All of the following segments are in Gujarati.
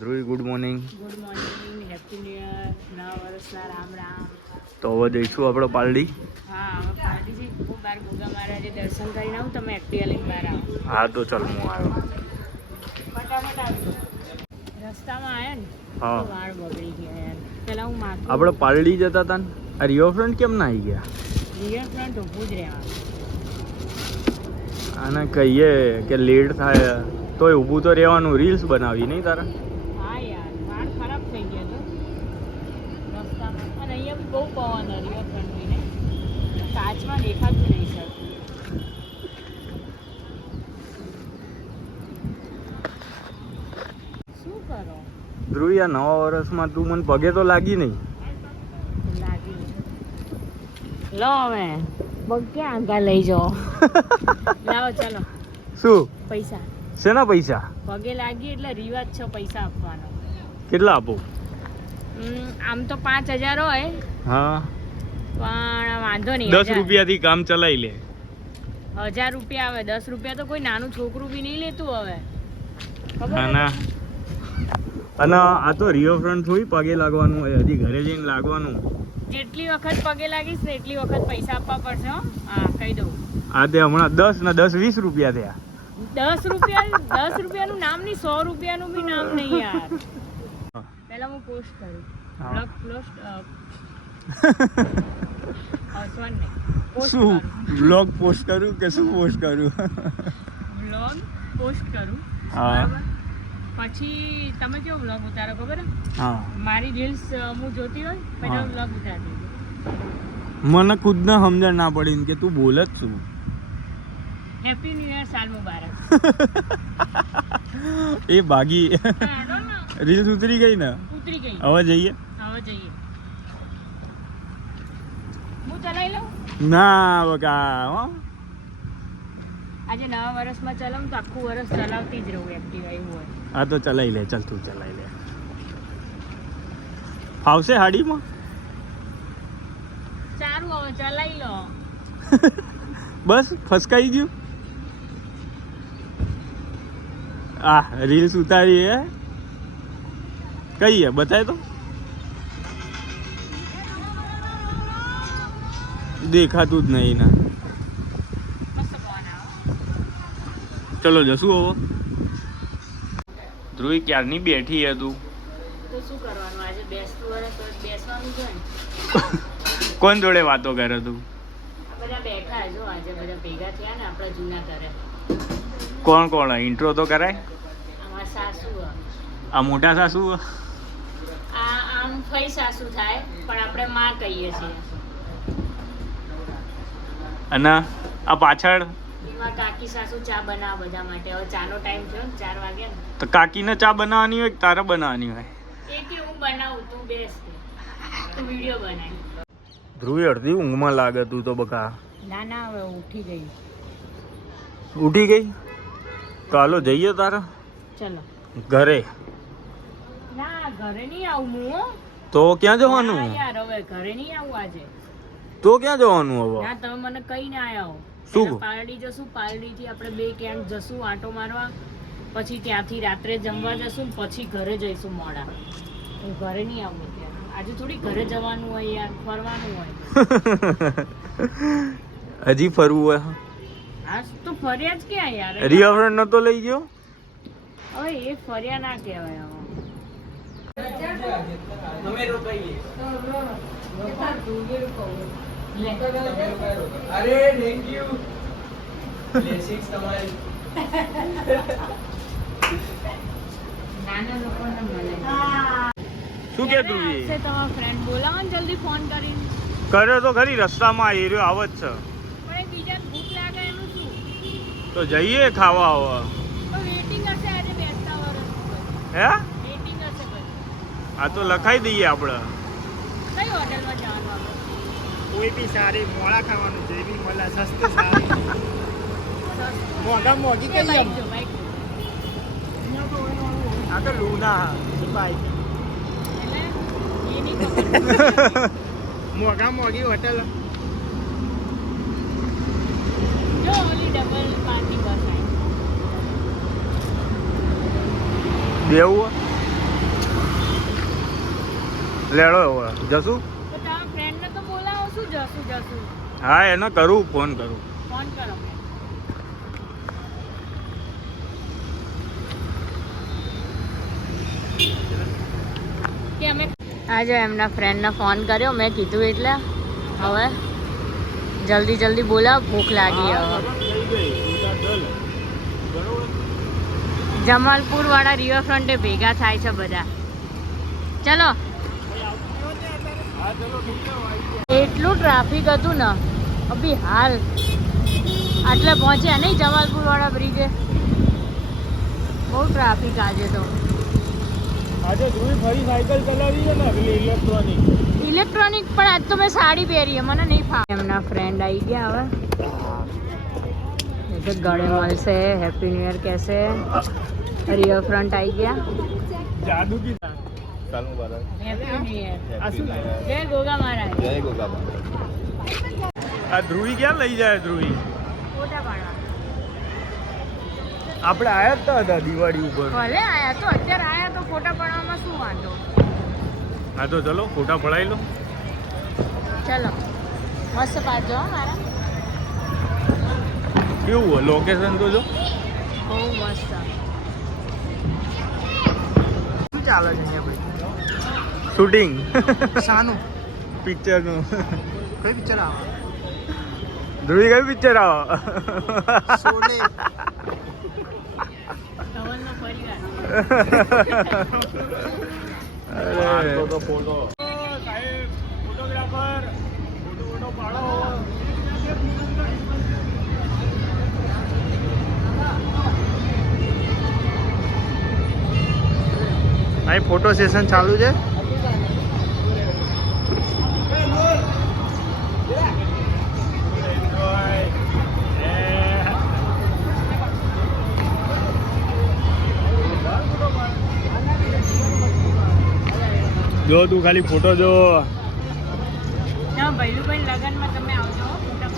Dhruvi good morning. Good morning, happy new year, નવા વર્ષના રામ રામ. તો હવે જઈશું આપણે પાલડી. હા, હવે પાર્ટીથી હું બાર ગોગા મહારાજે દર્શન કરીને આવું, તમે એક્ટિવા લઈને બહાર આવો. હા તો ચાલ હું આવ્યો. ફટાફટ આવજો. રસ્તામાં આવ્યા ને હા. તો વાળ બગડી ગયા યાર. પેલા હું માથું આપણે પાલડી જતા હતા ને આ રિવરફ્રન્ટ કેમ ના આવી ગયા? રિવરફ્રન્ટ ઊભું જ રહેવાનું. આને કહીએ કે લેટ થાય તોય ઊભું તો રહેવાનું. રીલ્સ બનાવી નહીં તારા? હા યાર, વાળ ખરાબ થઈ ગયા તો રસ્તામાં. અને અહીંયા બી બહુ પવન રિવરફ્રન્ટની ને કાચમાં દેખાતું નહીં સર. શું કરો? ધ્રુવી આ નવા વર્ષમાં તું મને પગે તો લાગી નહીં. લાગી લો હવે બગ ક્યાં આગળ લઈ જાઓ. લાવો ચાલો શું? પૈસા. શેના પૈસા? પગે લાગી એટલે રિવાજ છે પૈસા આપવાનો. કેટલા આપો? આમ તો 5000 હોય હા, પણ વાંધો નહીં. 10 રૂપિયાથી કામ ચલાવી લે. 1000 રૂપિયા આવે. 10 રૂપિયા તો કોઈ નાનું છોકરું બી નહીં લેતું હવે. ખબર અને અને આ તો રિવરફ્રન્ટ થોડી પગે લાગવાનું હોય, હજી ઘરે જઈને લાગવાનું. જેટલી વખત પગે લાગીશ ને એટલી વખત પૈસા આપવા પડશે હો. હા, કહી દઉં. આ તે હમણાં 10 ને 10 20 રૂપિયા થયા. 10 રૂપિયાનું નામ નહીં, 100 રૂપિયાનું બી નામ નહીં યાર. પહેલા હું પોસ્ટ કરું. હા. બ્લોગ પોસ્ટ હસવાનું નહીં. પોસ્ટ શું કરું. બ્લોગ પોસ્ટ કરું કે શું પોસ્ટ કરું? બ્લોગ પોસ્ટ કરું. હા. બરાબર. પછી તમે કેવો બ્લોગ ઉતારો ખબર હે? હા, મારી રીલ્સ હું જોતી હોય પછી હા. બ્લોગ ઉતારતી હોય. મને ખુદને સમજણ ના પડી કે તું બોલે જ શું. હેપી ન્યુ યર, સાલ મુબારક. એ ભાગી I don't know. રીલ્સ ઉતરી ગઈ ને. ઉતરી ગઈ. હવે જઈએ? હવે જઈએ. હું ચલાવી લઉં. ના બકા હો. આજે નવા વર્ષમાં ચલાવું તો આખું વર્ષ ચલાવતી જ રહું. એક્ટિવા એવું હોય. હા તો ચલાવી લે. ચાલ તું ચલાવી લે. ફાવશે હાડીમાં? સારું, હવે ચલાવી લો. બસ ફસકાઈ ગયું. આ રીલ્સ ઉતારી હે કઈ હે બતાય તો. દેખાતું જ નહીં ને. મસ્ત પવન આવે. ચલો જશું હવે. ધ્રુવી ક્યારની બેઠી હે તું? તો શું કરવાનું? આજે બેસતું વર્ષ તો બેસવાનું છે ને. કોણ જોડે વાતો કરે તું? આ બધા બેઠા જો આજે બધા ભેગા થયા ને આપણા જૂના ઘરે. કોણ કોણ? ઇન્ટ્રો તો કરાય. અમારા સાસુ હે. આ મોટા સાસુ હે? આ આમ ફઈ સાસુ થાય પણ આપણે માં કહીએ છીએ. અને આ પાછળ એમાં કાકી સાસુ ચા બનાવે બધા માટે. હવે ચાનો ટાઈમ થયો ને, 4 વાગ્યા ને. તો કાકીને ચા બનાવવાની હોય કે તારે બનાવવાની હોય? એ કે હું બનાવું, તું બેસ કે તું વિડીયો બનાવી. ધ્રુવી અડધી ઊંઘમાં લાગે તું તો બકા. ના ના, હવે ઉઠી ગઈ. ઉઠી ગઈ? તો હાલો જઈએ તારા ચલો. ઘરે. ના, ઘરે નહીં આવું હું હો. તો ક્યાં જવાનું? ના યાર, હવે ઘરે નહીં આવું આજે. તો ક્યાં જવાનું હવે? ના, તમે મને કઈ ના આયા હો. શું? પહેલા પાલડી જશું, પાલડીથી આપણે બે ક્યાંક જશું આંટો મારવા, પછી ત્યાંથી રાત્રે જમવા જશું, પછી ઘરે જઈશું મોડા. હું ઘરે નહીં આવું અત્યારે. આજે થોડી ઘરે જવાનું હોય યાર, ફરવાનું હોય. હજી ફરવું હોય? આ તો ફર્યા જ ક્યાં યાર. રિવરફ્રન્ટ નતો લઈ ગયો? હવે એ ફર્યા ના કહેવાય હવે. અરે થેન્ક યુ બ્લેસિંગ્સ તમારી. નાના લોકોને મળે. શું કે તું? તમારા ફ્રેન્ડ બોલાવો ને જલ્દી ફોન કરીને. કરે તો ખરી, રસ્તામાં એ રહ્યો આવે જ છે. પણ એ બીજા ભૂખ લાગે એનું શું? તો જઈએ ખાવા હવે. તો વેટિંગ હશે આજે બેસતા વર્ષ. હે? વેટિંગ હશે પછી. આ તો લખાઈ દઈએ આપણે. કઈ હોટલમાં જવાનું આપણે? કોઈ બી સારી મોળા ખાવાનું જે બી મળે સસ્તું સારું. મોંઘા મોંઘી કઈ બાઈક જો, બાઈક જો. આ તો લુના બાઈક. એટલે એ નહીં ખબર. મોંઘા મોંઘી હોટલ. જો ઓલી ડબલ પાર્ટી બસ આવી. દેવું? લેડો હવે જશું. તો તમારા ફ્રેન્ડને તો બોલાવો. શું જશું? હા એને કરું, ફોન કરું. ફોન કરો. કે અમે આજે એમના ફ્રેન્ડને ફોન કર્યો, મેં કીધું એટલે હવે જલ્દી બોલાવ, ભૂખ લાગી. હવે જમાલપુર વાળા રિવરફ્રન્ટે ભેગા થાય છે બધા. ચલો. એટલું ટ્રાફિક હતું ને અભી હાલ આટલે પહોંચ્યા નહીં જમાલપુર વાળા બ્રિજે. બહુ ટ્રાફિક આજે તો. આજે ધ્રુવી ફરી સાયકલ ચલાવી છે ને ઇલેક્ટ્રોનિક પણ આજ તો મેં સાડી પહેરી, મને નહીં ફાવે. એમના ફ્રેન્ડ આવી ગયા. હવે ગળે મળશે, હેપી ન્યુ યર કહેશે. રિવરફ્રન્ટ આવી ગયા. જાદુ કી હેપી ન્યુ યર. જય ગોગા મહારાજ. આ ધ્રુવી ક્યાં લઈ જાય? ધ્રુવી ફોટા પાડવા આપણે આયા જ હતા દિવાળી ઉપર. ભલે આયા તો, અત્યારે આયા તો ફોટા પાડવામાં શું વાંધો? હા તો ચલો ફોટા પડાવી લો. ચલો મસ્ત પાડજો હો મારા. કેવું લોકેશન તો જો બહુ મસ્ત. શું ચાલે છે અહીંયા ભાઈ? શૂટિંગ શાનું? પિક્ચરનું. કઈ પિક્ચર આવે? ધ્રુવી કઈ પિક્ચર આવો? શોલે. ધવલનો પરિવાર. અરે તો ફોટો સાહેબ, ફોટોગ્રાફર ફોટો પાડો. અહીં ફોટો સેશન ચાલુ છે. જો તું ખાલી ફોટો જો. ના ભૈલુભાઈ લગનમાં તમે આવજો ફોટા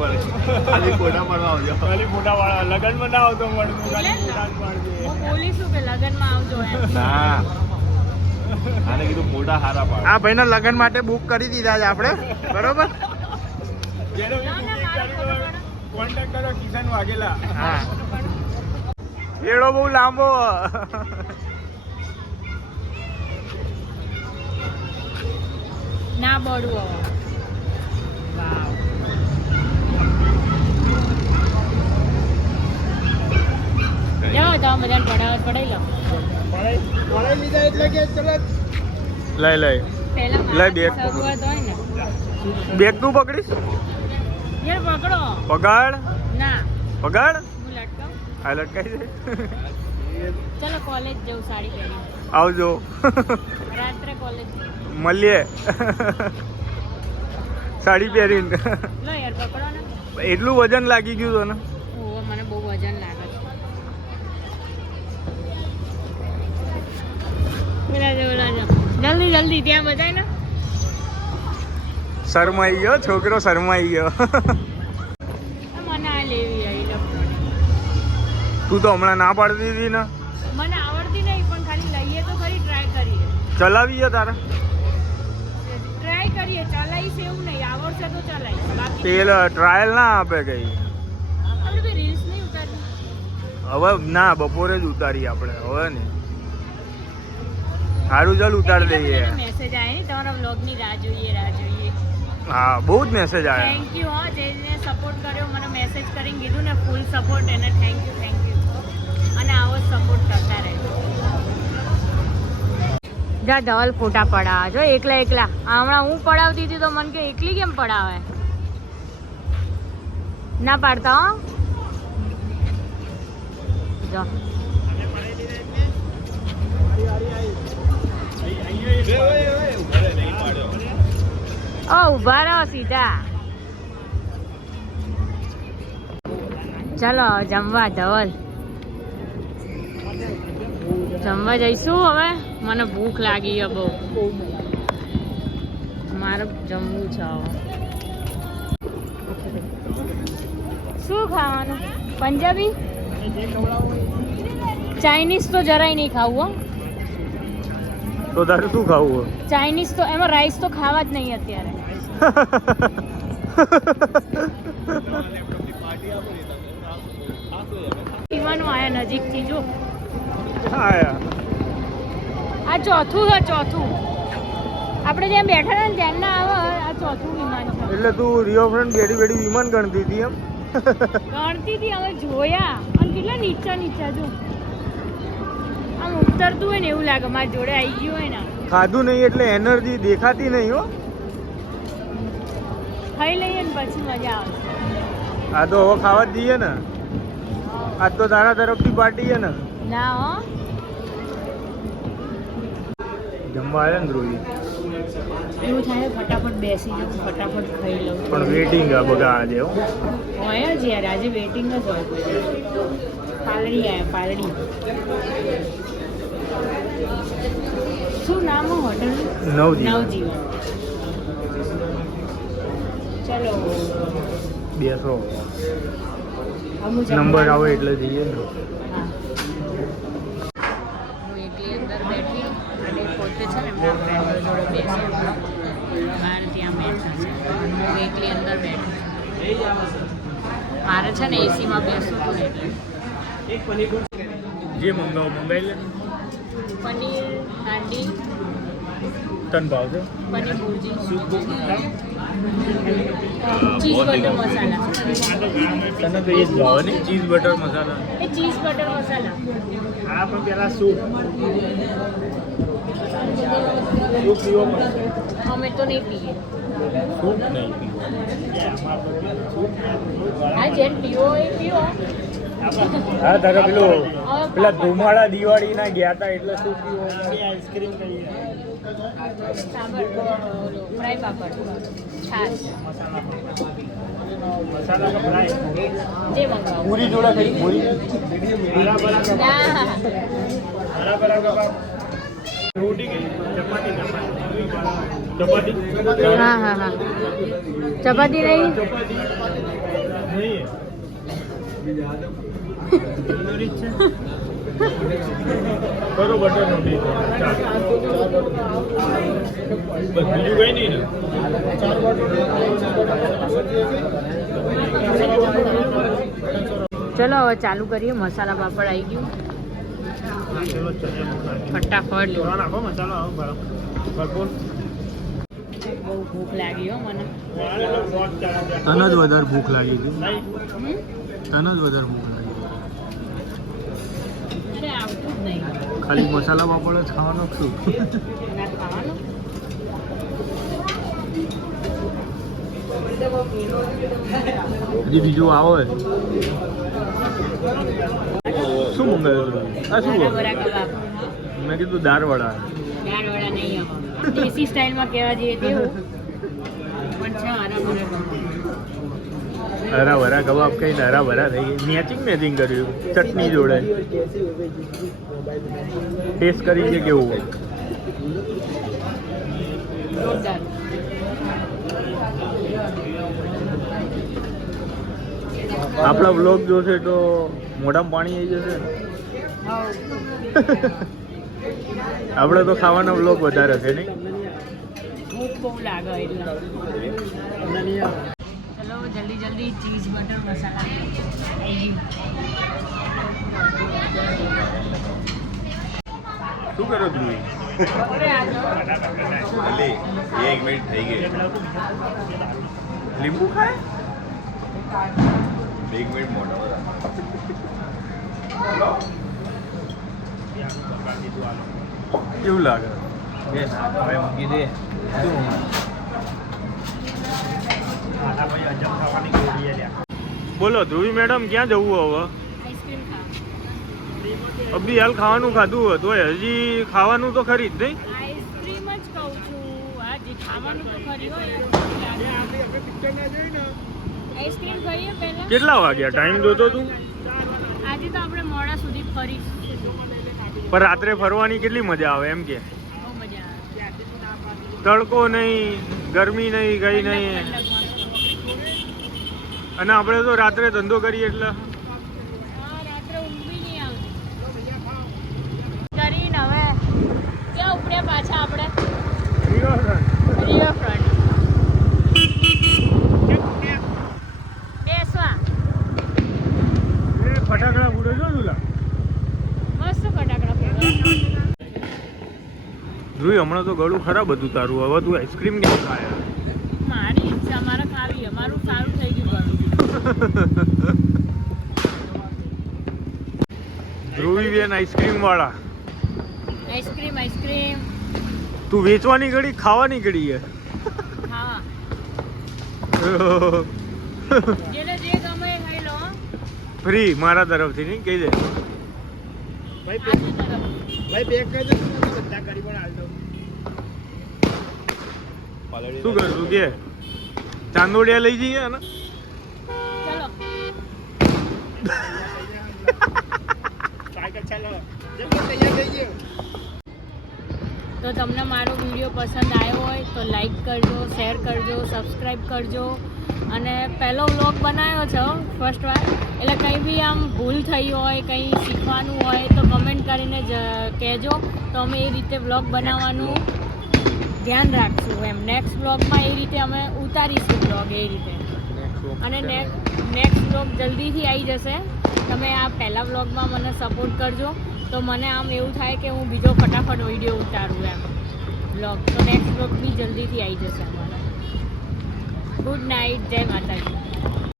પાડો. ખાલી ફોટા પાડવા આવજો. ખાલી ફોટા વાળા લગનમાં ના આવતો મળતું, ખાલી એટલે ફોટા જ પાડજે. હું બોલીશું કે લગનમાં આવજો એમ. ના આને કીધું ફોટા હારા પાડ. આ ભાઈના લગન માટે બુક કરી દીધા છે આપણે, બરોબર? જેનો બી ના, booking મારો કરવું હોય, contact કરો કિશન વાઘેલા. હા. એડો બહુ લાંબો. ના બળવું હવે. વાવ. જાઓ તમે બધાને પડાવી લો. લઈ લઈ પહેલા લઈ બેગ મારાથી શરૂઆત હોય ને. બેગ તું પકડીશ? યાર પકડો. પગાડ ના પગાડ હું લટકાવ. આ લટકાઈ દે. ચલો કોલેજ જવું સાડી પહેરી. આવજો. રાત્રે કોલેજ મળીએ. સાડી પહેરીને. લો યાર પકડો ને. એટલું વજન લાગી ગયું તને? ઓહો મને બહુ વજન લાગે છે. બોલા જો જલ્દી ત્યાં બધાય ને. શરમાઈ ગયો છોકરો, શરમાઈ ગયો. મને આ લેવી આ ઇલેક્ટ્રોનિક. તું તો હમણાં ના પાડતી હતી ને. મને આવડતી નહીં પણ ખાલી લઈએ તો ખરી, ટ્રાય કરીએ. ચલાવી છે તારે? ટ્રાય કરીએ, ચલાવીશ એવું નહીં, આવડશે તો ચલાવીશ. બાકી તેલ ટ્રાયલ ના આપે કઈ. આપણે બી રીલ્સ નહીં ઉતારવી. હવે ના બપોરે જ ઉતારી આપણે હવે ને. સારું ચાલ ઉતાર દઈએ. મેસેજ આવે ને તમારા વ્લોગની રાહ જોઈએ. હા બહુ જ મેસેજ આવ્યા. થેન્ક યુ હો જેને સપોર્ટ કર્યો, મને મેસેજ કરીને કીધું ને ફૂલ સપોર્ટ એને થેન્ક યુ. અને આવો સપોર્ટ કરતા રહેજો. જા ધવલ ફોટા પડાવે જો એકલા. હમણાં હું પડાવતી હતી તો મને કે એકલી કેમ પડાવે? ના પાડતા હો. જો ઉભા રહો સીધા. ચલો જમવા ધવલ. જમવા જઈશું હવે. મને ભૂખ લાગી છે બહુ. મારે જમવું છે હવે. શું ખાવાનું? પંજાબી? ચાઇનીઝ તો જરાય નહીં ખાવું હો. તો તારે શું ખાવું ચાઇનીઝ તો એમાં રાઈસ તો ખાવા જ નહીં અત્યારે. પીવાનું આયા નજીકથી જો. હા આ ચોથું છે ચોથું. આપણે જ્યાં બેઠા હતા ને ત્યાં ના આવે આ ચોથું વિમાન છે. એટલે તું રિવરફ્રન્ટ બેઠી બેઠી વિમાન ગણતી હતી એમ? ગણતી હતી અમે જોયા અને કેટલા નીચા નીચા જો. આમ ઉતરતું હોય ને એવું લાગે મારી જોડે આવી ગયું હોય ને. ખાધું નહીં એટલે એનર્જી દેખાતી નહીં હો. ખાઈ લઈએ ને પછી મજા આવે. આ તો હવે ખાવા જ દઈએ ને. આજ તો તારા તરફથી પાર્ટી છે ને. ના હો જમવા આવ્યા ને ધ્રુવી. એવું થાય ફટાફટ બેસી જાઉં ફટાફટ ખાઈ લઉં. પણ વેટિંગ આ બધા આજે હો. હોય જ યાર આજે વેટિંગ જ હોય. પાલડી આવ્યા પાલડી. શું નામ હોટલ? નવજીવન. નવજીવન. ચલો બેસો. અમુક નંબર આવે એટલે જઈએ ને. હા. હું એકલી અંદર બેઠી અને પોતે છે ને એમના ફ્રેન્ડો જોડે બેસી બહાર ત્યાં બેઠા છે. હું એકલી અંદર બેઠી. મારે છે ને એસીમાં બેસવું હતું ને એટલે. જે મંગાવો મંગાવી લે. પનીર હાંડી તન ભાવ છે. પનીર ભુરજી ચીઝ બટર મસાલા. તને તો એ જ ભાવે ને ચીઝ બટર મસાલા. એ ચીઝ બટર મસાલા. હા પણ પેલા સૂપ પીવો પડશે. અમે તો નહીં પીએ. સૂપ નહીં હા જેમ પીવો એ પીવો. હા તારે પેલા ધુમાડા દિવાળીના ગયા હતા એટલે શું પીવો? આઈસ્ક્રીમ કહીએ. ફ્રાય પાપડ છાશ મસાલા ફ્રાય જે મંગાવો. પૂરી જોડે કઈ પૂરી બરાબર ના રોટી કે ચપાતી ચપાતી હા હા હા ચપાતી નહીં. નહીં કરો બટર રોટી બસ બીજું કઈ નહીં ને. ચલો હવે ચાલુ કરીએ. મસાલા પાપડ આવી ગયું ફટાફટ. નાખો મસાલો ભરપૂર. બહુ ભૂખ લાગી હો મને. તને જ વધારે ભૂખ લાગી હતી. તને જ વધારે ભૂખ લાગી. અરે આવતું જ નહીં. ખાલી મસાલા પાપડ જ ખાવાનો શું? ના ખાવાનું. હજી બીજું આવે શું મંગાવ્યું? આ શું બરા કબાબ. મેં કીધું દાળવડા. દાળવડા નહીં આવે. દેશી સ્ટાઇલમાં કહેવા જઈએ તેવું પણ છે હરા ભરા કબાબ કઈ હરા ભરા થઈ ગઈ. મેચિંગ કર્યું ચટણી જોડે. ટેસ્ટ કરી છે કેવું હોય? જોરદાર. આપણા વ્લોગ જોશે તો મોઢામાં પાણી આવી જશે. આપણે તો ખાવાના વ્લોગ વધારે છે નહીં? ભૂખ બહુ લાગે એટલે. ચલો જલ્દી જલ્દી ચીઝ બટર મસાલા આવી ગયું. શું કરો ધ્રુવી? એક મિનિટ થઈ ગઈ. લીંબુ ખાય? 1 મિનિટ મોટા કેવું લાગે? બે હવે મૂકી દે. બોલો ધ્રુવી મેડમ ક્યાં જવું હવે? આઈસ્ક્રીમ ખા. અભી હાલ ખાવાનું ખાધું હોય તો હજી ખાવાનું તો ખરી જ નહીં. આઈસ્ક્રીમ જ કહું છું. હા જે ખાવાનું તો ખરી હોય. આઈસ્ક્રીમ ખાઈએ પહેલા. કેટલા વાગ્યા? ટાઈમ જોતો તું? આજે તો આપણે મોડા સુધી ફરી. પણ રાત્રે ફરવાની કેટલી મજા આવે એમ કે? બહુ મજા આવે. તડકો નહીં, ગરમી નહીં, કઈ નહીં. અને આપણે તો રાત્રે ધંધો કરીએ એટલે હા રાત્રે ઊંઘ બી નહીં આવતી. કરીને હવે ક્યાં ઉપડ્યા પાછા. ધ્રુવી હમણાં તો ગળું ખરાબ હતું તારું, હવે તું આઈસ્ક્રીમ કેમ ખાય? મારી ઈચ્છા, મારે ખાવી. અમારું સારું થઈ ગયું ઘણું. ધ્રુવી બેન આઈસ્ક્રીમ વાળા. આઈસ્ક્રીમ આઈસ્ક્રીમ તું વેચવાની ઘડી ખાવાની ઘડી હે. હા, જેને જે ગમે એ ખાઈ લો. ફ્રી મારા તરફથી નહીં કહી દે. આજની તરફ. ભાઈ પેક કરી દો, બધા કરી પણ હાલ દો. શું કરશું કે ચાંદોડિયા લઈ જઈએ ને? ચલો. સાયકલ ચાલો, જલ્દી તૈયાર થઈ ગયો. તો તમને મારો વિડીયો પસંદ આવ્યો હોય તો લાઈક કરજો, શેર કરજો, સબસ્ક્રાઈબ કરજો. અને પહેલો વ્લોગ બનાવ્યો છે ફર્સ્ટ વાર, એટલે કંઈ બી આમ ભૂલ થઈ હોય, કંઈ શીખવાનું હોય તો કમેન્ટ કરીને કહેજો, તો અમે એ રીતે વ્લોગ બનાવવાનું ધ્યાન રાખશું એમ. નેક્સ્ટ વ્લોગમાં એ રીતે અમે ઉતારીશું વ્લોગ એ રીતે. અને નેક્સ્ટ વ્લોગ જલ્દીથી આવી જશે. તમે આ પહેલા વ્લોગમાં મને સપોર્ટ કરજો, તો મને આમ એવું થાય કે હું બીજો ફટાફટ વિડીયો ઉતારું એમ વ્લોગ. તો નેક્સ્ટ વ્લોગ બી જલ્દીથી આવી જશે અમારા. ગુડ નાઇટ, જય માતાજી.